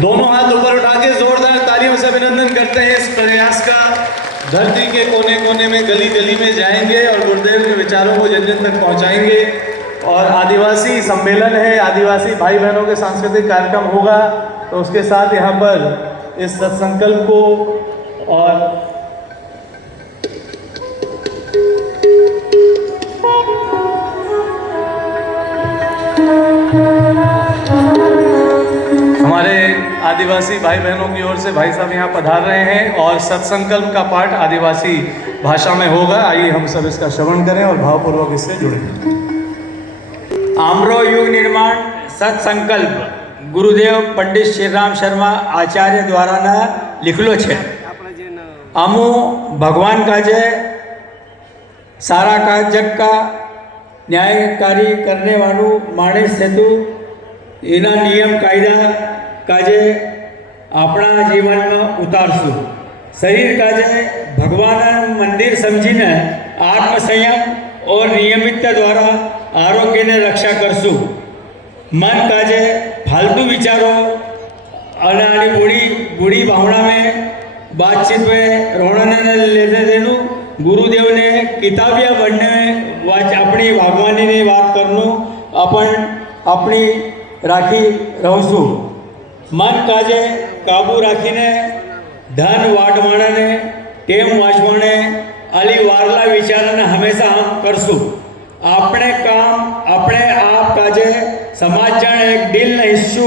दोनों हाथ ऊपर उठा के जोरदार तालियों से अभिनंदन करते हैं इस प्रयास का। धरती के कोने कोने में, गली गली में जाएंगे और गुरुदेव के विचारों को जन जन तक पहुंचाएंगे। और आदिवासी सम्मेलन है, आदिवासी भाई बहनों के सांस्कृतिक कार्यक्रम होगा, तो उसके साथ यहाँ पर इस सत्संकल्प को और हमारे आदिवासी भाई बहनों की ओर से भाई साहब यहाँ पधार रहे हैं और सत्संकल्प का पाठ आदिवासी भाषा में होगा। आइए हम सब इसका श्रवण करें और भावपूर्वक इससे जुड़ें। आमरो युग निर्माण सत्संकल्प गुरुदेव पंडित श्रीराम शर्मा आचार्य द्वारा लिखलो है। अमु भगवान का जय सारा का जग का न्यायकारी करने वालू माणस सेतु एना नियम कायदा काजे अपना जीवन में उतारशु। शरीर काजे भगवान मंदिर समझीने आत्मसंयम और नियमितता द्वारा आरोग्य ने रक्षा करशु। मन काजे फालतू विचारों अनाड़ी बुढ़ी भावना में बातचीत में रोने लेने देनु। गुरुदेव ने किताबिया पढ़ने अपनी भगवानी ने बात करनु अपन अपनी राखी रहूँ। मन काजे काबू राखीने धन वाटवाने टेम वाचवाने अली वारला विचारने हमेशा हम करशु। अपने काम अपने आप काजे समाज जाने एक दिल न हिस्सू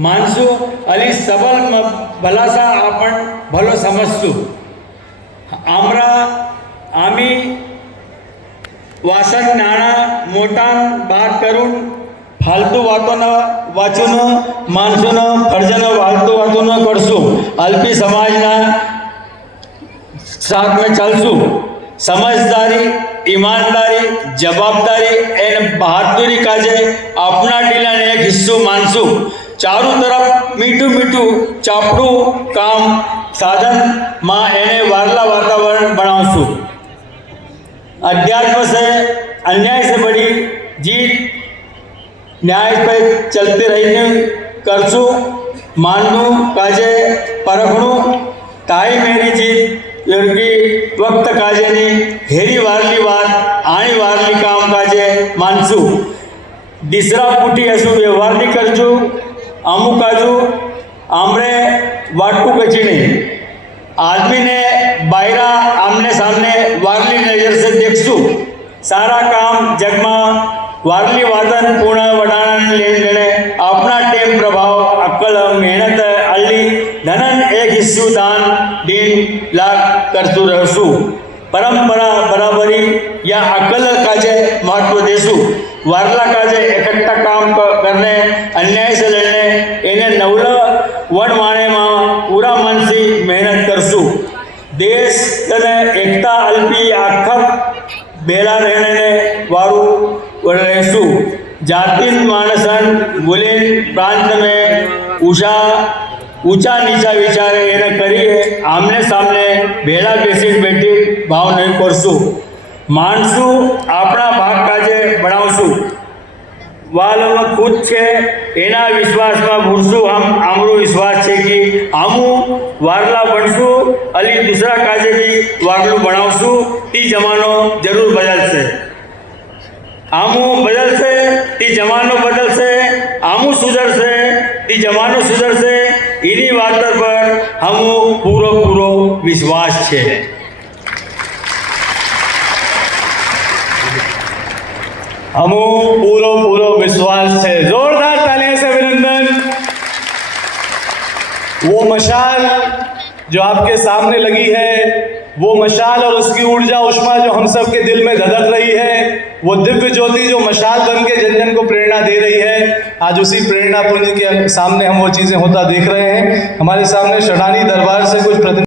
मानसू अली सबल भलासा आपण भलो समजसू। आमरा आम्ही वासन नाना मोटान बात करून फालतू वातो न वाचून माणसून फर्जन फालतू वातो न करशू। अल्पी समाजना साथ में चलशू। समझदारी ईमानदारी जवाबदारी एन बहादुरी काजे अपना डीला ने एक हिस्सो मानसू। चारों तरफ मीठू मीठू चापड़ू काम साधन माँ एने वारला वातावरण बनावशू। अध्यात्म से अन्याय से बड़ी जीत न्याय पे चलते रहीने करशू। मानू काजे परखणू ताई मेरी जीत योगी वक्त काजे नी हेरी वारली बात आणि वारली काम काजे मानसू। दिसरा पुटी असू व्यवहारनी करजू। अमु काजू आमरे वाटू कचीने आदमी ने बायरा आमने सामने वारली नजर से देखसू। सारा काम जगमा वारली वादन पूर्ण वडाना लेन देने अपना टेम प्रभाव अक्कल मेहनत अल्ली धनन एक हिस्सू दान दिन लाख करतू रहसू। परंपरा बराबरी या अक्कल काजे महत्व देसू। वारला काजे इकट्ठा काम करने अन्याय से लड़ने इन्हें नवल वन माने माँ पूरा मन से मेहनत करसू। देश तने एकता अल्पी आखक बेला रहने ने वारू रहसू। जातिन मानसन गुलिन प्रांत में ऊंचा नीचा विचार इन्हें करिए आमने सामने बेला बेसी बैठी भाव नहीं करसू। मानसू अपना भाग काजे बनावशू। वालम खुद छे एना विश्वास में भूरसू। हम आमरो विश्वास छे कि आमू वारला बनशू अली दूसरा काजे भी वारलू बनावशू। ती जमानो जरूर बदलसे। आमू बदलसे ती जमानो बदलसे। आमू सुधरसे ती जमानो सुधरसे। इन्हीं बात पर हमू पूरो विश्वास छे। हमू पूरो विश्वास है। जोरदार तालियों से अभिनंदन। वो मशाल जो आपके सामने लगी है, वो मशाल और उसकी ऊर्जा उष्मा जो हम सब के दिल में धधक रही है, वो दिव्य ज्योति जो मशाल बन के जन जन को प्रेरणा दे रही है, आज उसी प्रेरणा पुंज के सामने हम वो चीज़ें होता देख रहे हैं। हमारे सामने शडानी दरबार से कुछ